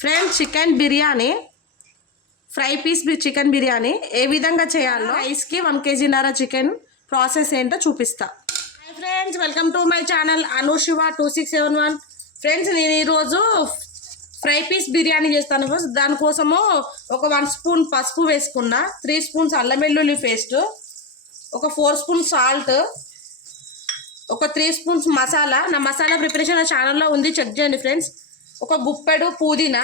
Friends chicken biryani fry piece chicken biryani ఏ విధంగా చేయాలో రైస్కి వన్ కేజీన్నర చికెన్ ప్రాసెస్ ఏంటో చూపిస్తా. Hi friends welcome to my channel Anu Shiva two six seven one friends నేను ఈరోజు ఫ్రై పీస్ బిర్యానీ చేస్తాను. ఫస్ట్ దానికోసము ఒక వన్ స్పూన్ పసుపు వేసుకున్నా త్రీ స్పూన్స్ అల్లం వెల్లుల్లి పేస్ట్ ఒక ఫోర్ స్పూన్ సాల్ట్ ఒక త్రీ స్పూన్స్ మసాలా. నా మసాలా ప్రిపరేషన్ నా ఛానల్లో ఉంది చెక్ చేయండి ఫ్రెండ్స్. ఒక గుప్పెడు పుదీనా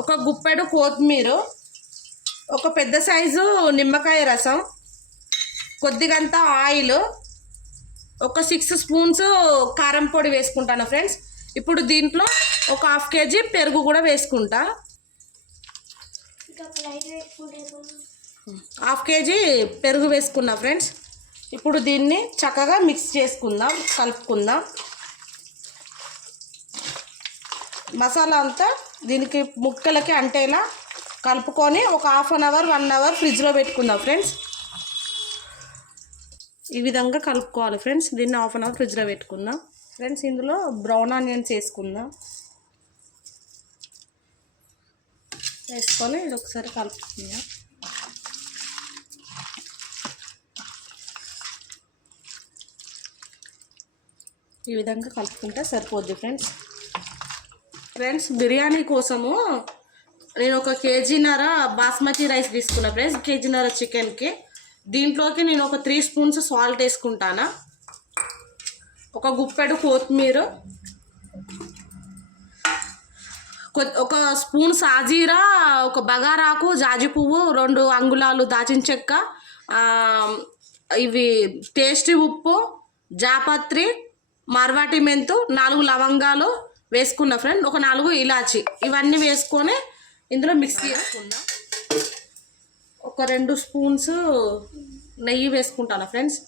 ఒక గుప్పెడు కొత్తిమీర ఒక పెద్ద సైజు నిమ్మకాయ రసం కొద్దిగంత ఆయిల్ ఒక సిక్స్ స్పూన్స్ కారం పొడి వేసుకుంటాను ఫ్రెండ్స్. ఇప్పుడు దీంట్లో ఒక హాఫ్ కేజీ పెరుగు కూడా వేసుకుంటా. హాఫ్ కేజీ పెరుగు వేసుకున్నా ఫ్రెండ్స్. ఇప్పుడు దీన్ని చక్కగా మిక్స్ చేసుకుందాం కలుపుకుందాం. మసాలా అంతా దీనికి ముక్కలకి అంటేలా కలుపుకొని ఒక half an hour one hour ఫ్రిడ్జ్లో పెట్టుకుందాం ఫ్రెండ్స్. ఈ విధంగా కలుపుకోవాలి ఫ్రెండ్స్. దీన్ని హాఫ్ అన్ అవర్ ఫ్రిడ్జ్లో పెట్టుకుందాం. ఫ్రెండ్స్ ఇందులో బ్రౌన్ ఆనియన్స్ వేసుకుందాం. వేసుకొని ఇది ఒకసారి కలుపుకుందాం. ఈ విధంగా కలుపుకుంటే సరిపోద్ది ఫ్రెండ్స్. ఫ్రెండ్స్ బిర్యానీ కోసము నేను ఒక కేజీన్నర బాస్మతి రైస్ తీసుకున్నా ఫ్రెండ్స్ కేజీన్నర చికెన్కి. దీంట్లోకి నేను ఒక త్రీ స్పూన్స్ సాల్ట్ వేసుకుంటానా. ఒక గుప్పెడు కొత్తిమీర ఒక స్పూన్ సాజీరా ఒక బగారాకు జాజి పువ్వు రెండు అంగుళాలు దాచిన చెక్క ఇవి టేస్టీ ఉప్పు జాపత్రి మార్వాటి మెంతు నాలుగు లవంగాలు వేసుకున్న ఫ్రెండ్ ఒక నాలుగు ఇలాచి. ఇవన్నీ వేసుకొని ఇందులో మిక్స్ చేసుకుందాం. ఒక రెండు స్పూన్స్ నెయ్యి వేసుకుంటాను ఫ్రెండ్స్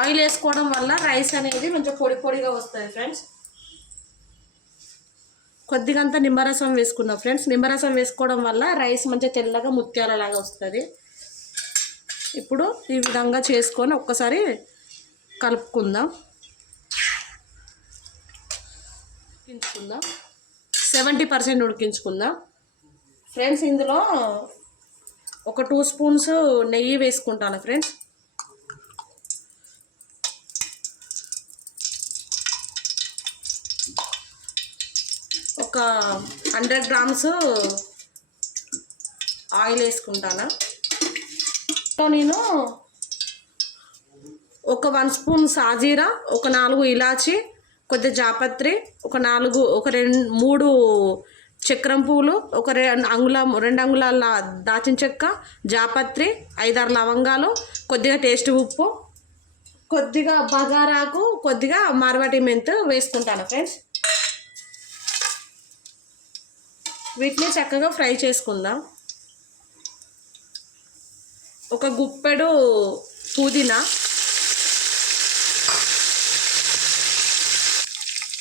ఆయిల్ వేసుకోవడం వల్ల రైస్ అనేది కొంచెం పొడి పొడిగా వస్తుంది ఫ్రెండ్స్ కొద్దిగంత నిమ్మరసం వేసుకున్నాం ఫ్రెండ్స్ నిమ్మరసం వేసుకోవడం వల్ల రైస్ మంచిగా తెల్లగా ముత్యాలలాగా వస్తుంది. ఇప్పుడు ఈ విధంగా చేసుకొని ఒక్కసారి కలుపుకుందాం. ఉడికించుకుందాం. సెవెంటీ పర్సెంట్ ఉడికించుకుందాం. ఫ్రెండ్స్ ఇందులో ఒక టూ స్పూన్స్ నెయ్యి వేసుకుంటాను ఫ్రెండ్స్. ఒక హండ్రెడ్ గ్రామ్స్ ఆయిల్ వేసుకుంటాను. సో నేను ఒక వన్ స్పూన్ సాజీరా ఒక నాలుగు ఇలాచి కొద్ది జాపత్రి ఒక నాలుగు ఒక రెండు మూడు చక్రం పువ్వులు ఒక రెండు అంగుళం రెండు అంగుళాల దాచిన చెక్క జాపత్రి ఐదారు లవంగాలు కొద్దిగా టేస్ట్ ఉప్పు కొద్దిగా బగారాకు కొద్దిగా మార్వాటి మెంతు వేసుకుంటాను ఫ్రెండ్స్. వీటిని చక్కగా ఫ్రై చేసుకుందాం. ఒక గుప్పెడు పుదీనా.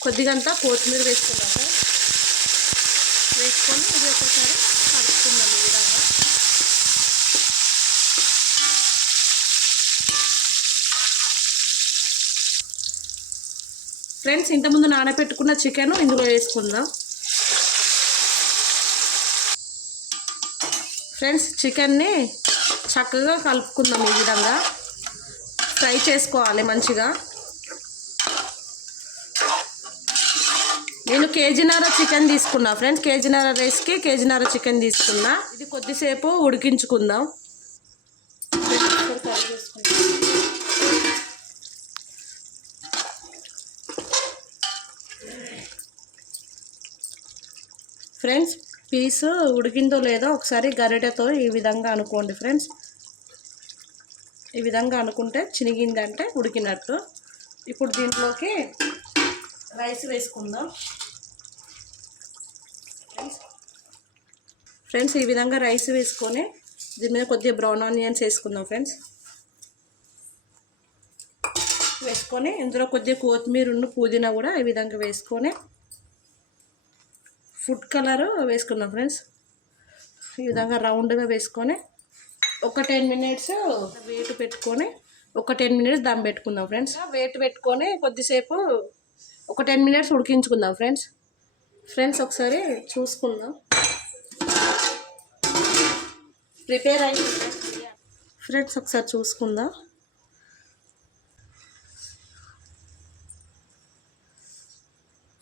కొద్దిగంతా కొత్తిమీర వేసుకున్నాము వేసుకొని ఇది ఒకసారి కలుపుకుందాం ఈ విధంగా. ఫ్రెండ్స్ ఇంతకుముందు నానబెట్టుకున్న చికెన్ ఇందులో వేసుకుందాం. ఫ్రెండ్స్ చికెన్ని చక్కగా కలుపుకుందాం ఈ విధంగా. ఫ్రై చేసుకోవాలి మంచిగా. నేను కేజీన్నర చికెన్ తీసుకున్నా ఫ్రెండ్స్. కేజీన్నర రైస్కి కేజీన్నర చికెన్ తీసుకున్నా. ఇది కొద్దిసేపు ఉడికించుకుందాం. ఫ్రెండ్స్ పీస్ ఉడికిందో లేదో ఒకసారి గరిటెతో ఈ విధంగా అనుకోండి ఫ్రెండ్స్. ఈ విధంగా అనుకుంటే చినిగిందంటే ఉడికినట్టు. ఇప్పుడు దీంట్లోకి రైస్ వేసుకుందాం. ఫ్రెండ్స్ ఈ విధంగా రైస్ వేసుకొని దీని మీద కొద్దిగా బ్రౌన్ ఆనియన్స్ వేసుకుందాం ఫ్రెండ్స్. వేసుకొని ఇందులో కొద్దిగా కొత్తిమీర ఉన్న పుదీనా కూడా ఈ విధంగా వేసుకొని ఫుడ్ కలర్ వేసుకుందాం ఫ్రెండ్స్. ఈ విధంగా రౌండ్గా వేసుకొని ఒక టెన్ మినిట్స్ వెయిట్ పెట్టుకొని ఒక టెన్ మినిట్స్ దమ్ పెట్టుకుందాం ఫ్రెండ్స్. వెయిట్ పెట్టుకొని కొద్దిసేపు ఒక టెన్ మినిట్స్ ఉడికించుకుందాం ఫ్రెండ్స్. ఫ్రెండ్స్ ఒకసారి చూసుకుందాం. ప్రిపేర్ అయ్యి ఫ్రెండ్స్ ఒకసారి చూసుకుందాం.